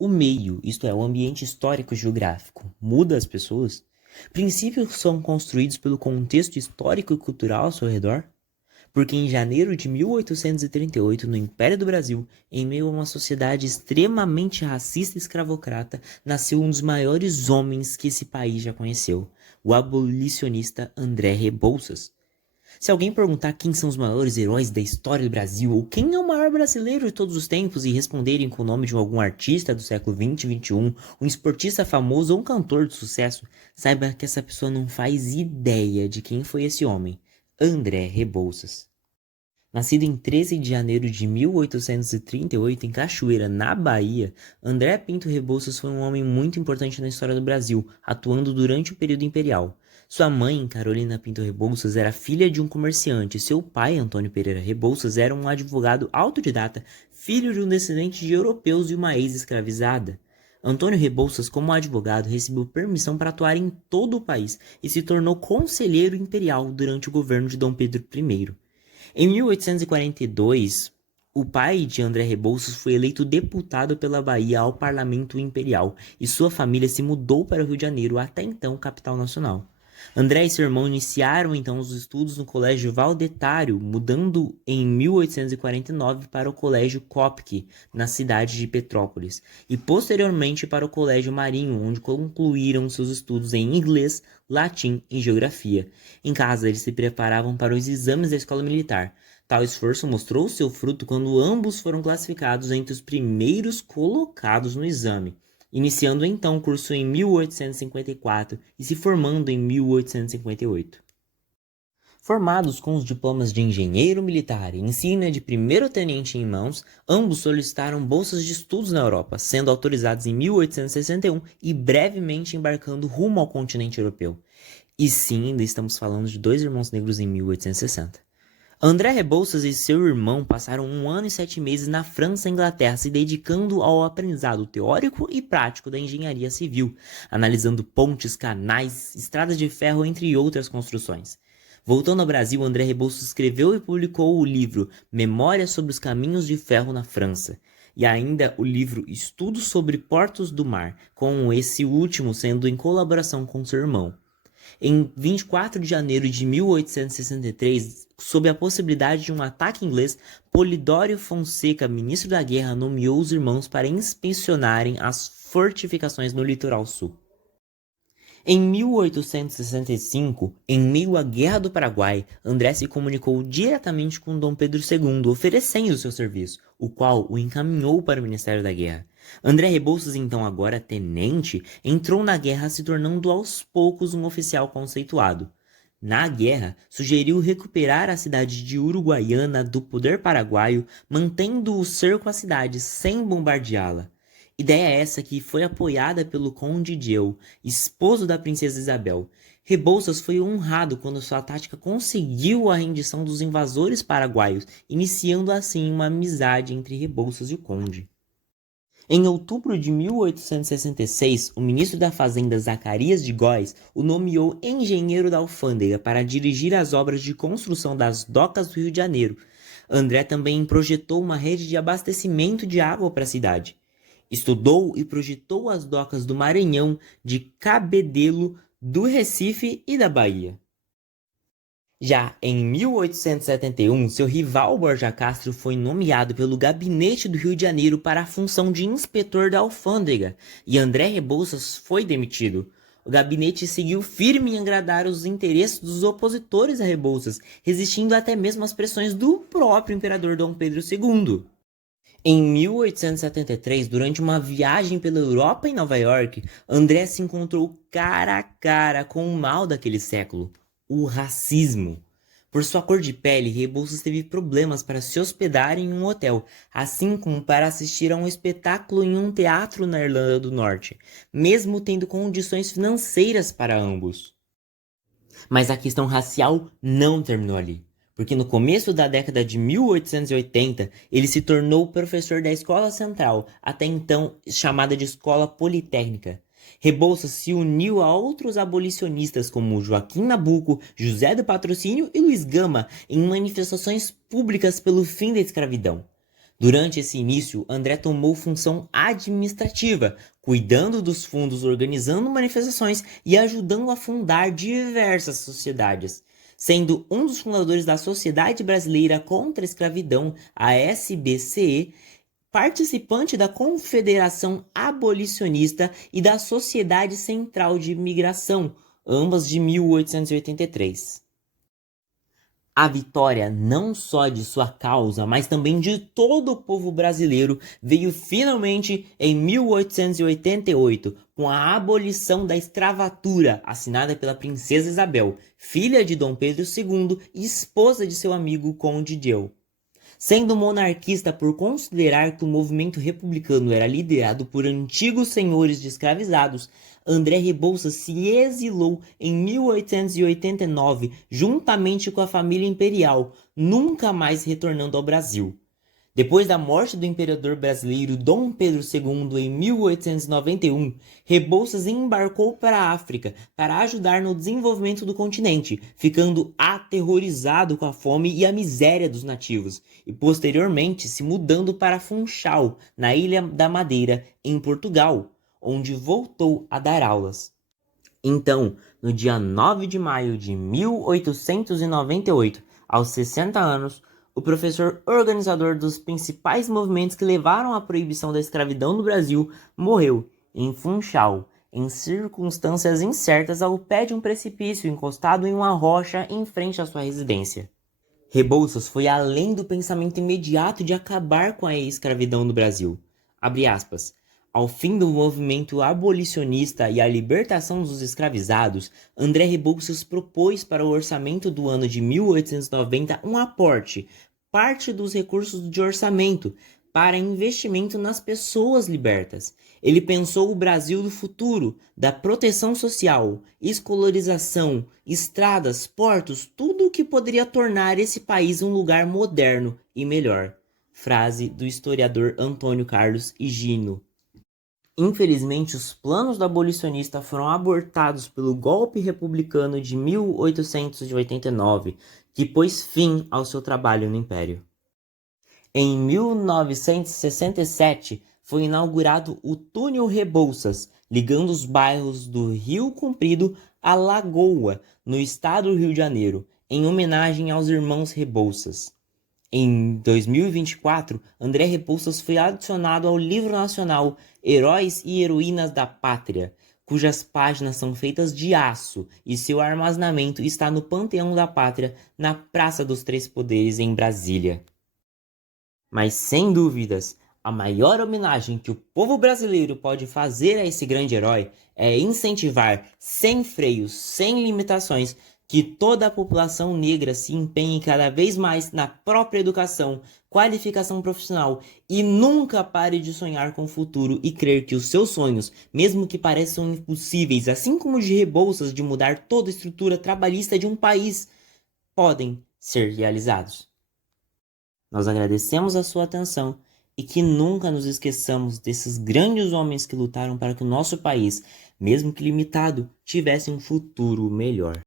O meio, isto é, o ambiente histórico-geográfico, muda as pessoas? Princípios são construídos pelo contexto histórico e cultural ao seu redor? Porque em janeiro de 1838, no Império do Brasil, em meio a uma sociedade extremamente racista e escravocrata, nasceu um dos maiores homens que esse país já conheceu, o abolicionista André Rebouças. Se alguém perguntar quem são os maiores heróis da história do Brasil ou quem é o maior brasileiro de todos os tempos e responderem com o nome de algum artista do século 20 e 21, um esportista famoso ou um cantor de sucesso, saiba que essa pessoa não faz ideia de quem foi esse homem, André Rebouças. Nascido em 13 de janeiro de 1838 em Cachoeira, na Bahia, André Pinto Rebouças foi um homem muito importante na história do Brasil, atuando durante o período imperial. Sua mãe, Carolina Pinto Rebouças, era filha de um comerciante. Seu pai, Antônio Pereira Rebouças, era um advogado autodidata, filho de um descendente de europeus e uma ex-escravizada. Antônio Rebouças, como advogado, recebeu permissão para atuar em todo o país e se tornou conselheiro imperial durante o governo de Dom Pedro I. Em 1842, o pai de André Rebouças foi eleito deputado pela Bahia ao Parlamento Imperial e sua família se mudou para o Rio de Janeiro, até então capital nacional. André e seu irmão iniciaram então os estudos no Colégio Valdetário, mudando em 1849 para o Colégio Copque, na cidade de Petrópolis, e posteriormente para o Colégio Marinho, onde concluíram seus estudos em inglês, latim e geografia. Em casa, eles se preparavam para os exames da escola militar. Tal esforço mostrou seu fruto quando ambos foram classificados entre os primeiros colocados no exame, iniciando então o curso em 1854 e se formando em 1858. Formados com os diplomas de engenheiro militar e insígnia de primeiro-tenente em mãos, ambos solicitaram bolsas de estudos na Europa, sendo autorizados em 1861 e brevemente embarcando rumo ao continente europeu. E sim, ainda estamos falando de dois irmãos negros em 1860. André Rebouças e seu irmão passaram 1 ano e 7 meses na França e Inglaterra, se dedicando ao aprendizado teórico e prático da engenharia civil, analisando pontes, canais, estradas de ferro, entre outras construções. Voltando ao Brasil, André Rebouças escreveu e publicou o livro Memórias sobre os Caminhos de Ferro na França, e ainda o livro Estudos sobre Portos do Mar, com esse último sendo em colaboração com seu irmão. Em 24 de janeiro de 1863, sob a possibilidade de um ataque inglês, Polidório Fonseca, ministro da guerra, nomeou os irmãos para inspecionarem as fortificações no litoral sul. Em 1865, em meio à Guerra do Paraguai, André se comunicou diretamente com Dom Pedro II, oferecendo seu serviço, o qual o encaminhou para o Ministério da Guerra. André Rebouças, então agora tenente, entrou na guerra se tornando aos poucos um oficial conceituado. Na guerra, sugeriu recuperar a cidade de Uruguaiana do poder paraguaio, mantendo o cerco à cidade sem bombardeá-la. Ideia essa que foi apoiada pelo Conde Dieu, esposo da princesa Isabel. Rebouças foi honrado quando sua tática conseguiu a rendição dos invasores paraguaios, iniciando assim uma amizade entre Rebouças e o Conde. Em outubro de 1866, o ministro da Fazenda Zacarias de Góes o nomeou engenheiro da alfândega para dirigir as obras de construção das docas do Rio de Janeiro. André também projetou uma rede de abastecimento de água para a cidade. Estudou e projetou as docas do Maranhão, de Cabedelo, do Recife e da Bahia. Já em 1871, seu rival Borja Castro foi nomeado pelo Gabinete do Rio de Janeiro para a função de inspetor da alfândega, e André Rebouças foi demitido. O gabinete seguiu firme em agradar os interesses dos opositores a Rebouças, resistindo até mesmo às pressões do próprio imperador Dom Pedro II. Em 1873, durante uma viagem pela Europa e Nova York, André se encontrou cara a cara com o mal daquele século, o racismo. Por sua cor de pele, Rebouças teve problemas para se hospedar em um hotel, assim como para assistir a um espetáculo em um teatro na Irlanda do Norte, mesmo tendo condições financeiras para ambos. Mas a questão racial não terminou ali, porque no começo da década de 1880 ele se tornou professor da Escola Central, até então chamada de Escola Politécnica. Rebouças se uniu a outros abolicionistas como Joaquim Nabuco, José do Patrocínio e Luiz Gama em manifestações públicas pelo fim da escravidão. Durante esse início, André tomou função administrativa, cuidando dos fundos, organizando manifestações e ajudando a fundar diversas sociedades, sendo um dos fundadores da Sociedade Brasileira contra a Escravidão, a SBCE, participante da Confederação Abolicionista e da Sociedade Central de Imigração, ambas de 1883. A vitória não só de sua causa, mas também de todo o povo brasileiro veio finalmente em 1888, com a abolição da escravatura, assinada pela princesa Isabel, filha de Dom Pedro II e esposa de seu amigo Conde Dieu. Sendo monarquista por considerar que o movimento republicano era liderado por antigos senhores de escravizados, André Rebouças se exilou em 1889 juntamente com a família imperial, nunca mais retornando ao Brasil. Depois da morte do imperador brasileiro Dom Pedro II em 1891, Rebouças embarcou para a África para ajudar no desenvolvimento do continente, ficando aterrorizado com a fome e a miséria dos nativos, e posteriormente se mudando para Funchal, na Ilha da Madeira, em Portugal, onde voltou a dar aulas. Então, no dia 9 de maio de 1898, aos 60 anos, o professor organizador dos principais movimentos que levaram à proibição da escravidão no Brasil morreu em Funchal, em circunstâncias incertas ao pé de um precipício encostado em uma rocha em frente à sua residência. Rebouças foi além do pensamento imediato de acabar com a escravidão no Brasil. Abre aspas. Ao fim do movimento abolicionista e a libertação dos escravizados, André Rebouças propôs para o orçamento do ano de 1890 um aporte, parte dos recursos de orçamento, para investimento nas pessoas libertas. Ele pensou o Brasil do futuro, da proteção social, escolarização, estradas, portos, tudo o que poderia tornar esse país um lugar moderno e melhor. Frase do historiador Antônio Carlos Higino. Infelizmente, os planos do abolicionista foram abortados pelo golpe republicano de 1889, que pôs fim ao seu trabalho no Império. Em 1967, foi inaugurado o Túnel Rebouças, ligando os bairros do Rio Comprido à Lagoa, no estado do Rio de Janeiro, em homenagem aos irmãos Rebouças. Em 2024, André Rebouças foi adicionado ao livro nacional Heróis e Heroínas da Pátria, cujas páginas são feitas de aço e seu armazenamento está no Panteão da Pátria, na Praça dos Três Poderes, em Brasília. Mas, sem dúvidas, a maior homenagem que o povo brasileiro pode fazer a esse grande herói é incentivar, sem freios, sem limitações, que toda a população negra se empenhe cada vez mais na própria educação, qualificação profissional e nunca pare de sonhar com o futuro e crer que os seus sonhos, mesmo que pareçam impossíveis, assim como os de Rebouças de mudar toda a estrutura trabalhista de um país, podem ser realizados. Nós agradecemos a sua atenção e que nunca nos esqueçamos desses grandes homens que lutaram para que o nosso país, mesmo que limitado, tivesse um futuro melhor.